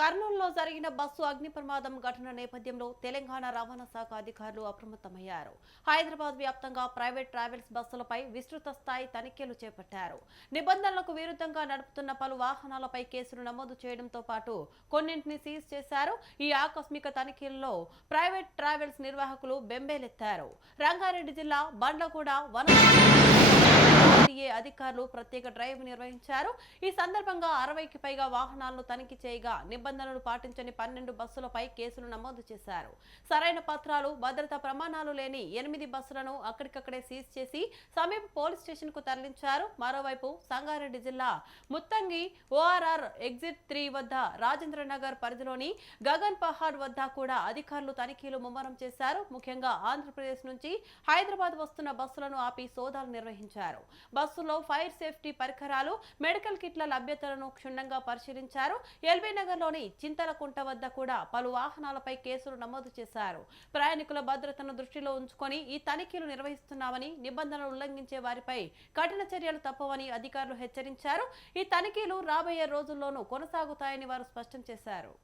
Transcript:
కర్నూలులో జరిగిన బస్సు అగ్ని ప్రమాదం ఘటన నేపథ్యంలో తెలంగాణ రవాణా శాఖ అధికారులు అప్రమత్తమయ్యారు. హైదరాబాద్ వ్యాప్తంగా ప్రైవేట్ ట్రావెల్స్ బస్సులపై విస్తృత స్థాయి తనిఖీలు చేపట్టారు. నిబంధనలకు విరుద్ధంగా నడుపుతున్న పలు వాహనాలపై కేసులు నమోదు చేయడంతో పాటు కొన్నింటిని సీజ్ చేశారు. ఈ ఆకస్మిక తనిఖీల్లో ప్రైవేట్ ట్రావెల్స్ నిర్వాహకులు బెంబేలెత్తారు. రంగారెడ్డి జిల్లా బండ్లగూడ వన అధికారులు ప్రత్యేక డ్రైవ్ నిర్వహించారు. ఈ సందర్భంగా 60కి పైగా వాహనాలను తనిఖీ చేయగా నిబంధనలు పాటించని 12 బస్సులపై కేసులు నమోదు చేశారు. సరైన పత్రాలు, భద్రతా ప్రమాణాలు లేని 8 బస్సులను అక్కడికక్కడే సీజ్ చేసి సమీప పోలీస్ స్టేషన్ కు తరలించారు. మరోవైపు సంగారెడ్డి జిల్లా ముత్తంగి ఓఆర్ఆర్ ఎగ్జిట్ 3 వద్ద రాజేంద్రనగర్ పరిధిలోని గగన్ పహాడ్ వద్ద కూడా అధికారులు తనిఖీలు ముమ్మరం చేశారు. ముఖ్యంగా ఆంధ్రప్రదేశ్ నుంచి హైదరాబాద్ వస్తున్న బస్సులను ఆపి సోదాలు నిర్వహించారు. బస్సులో ఫైర్ సేఫ్టీ పరికరాలు, మెడికల్ కిట్ల లభ్యతలను క్షుణ్ణంగా పరిశీలించారు. ఎల్బీ నగర్ లోని చింతలకుంట వద్ద కూడా పలు వాహనాలపై కేసులు నమోదు చేశారు. ప్రయాణికుల భద్రతను దృష్టిలో ఉంచుకొని ఈ తనిఖీలు నిర్వహిస్తున్నామని, నిబంధనలు ఉల్లంఘించే వారిపై కఠిన చర్యలు తప్పవని అధికారులు హెచ్చరించారు. ఈ తనిఖీలు రాబోయే రోజుల్లోనూ కొనసాగుతాయని వారు స్పష్టం చేశారు.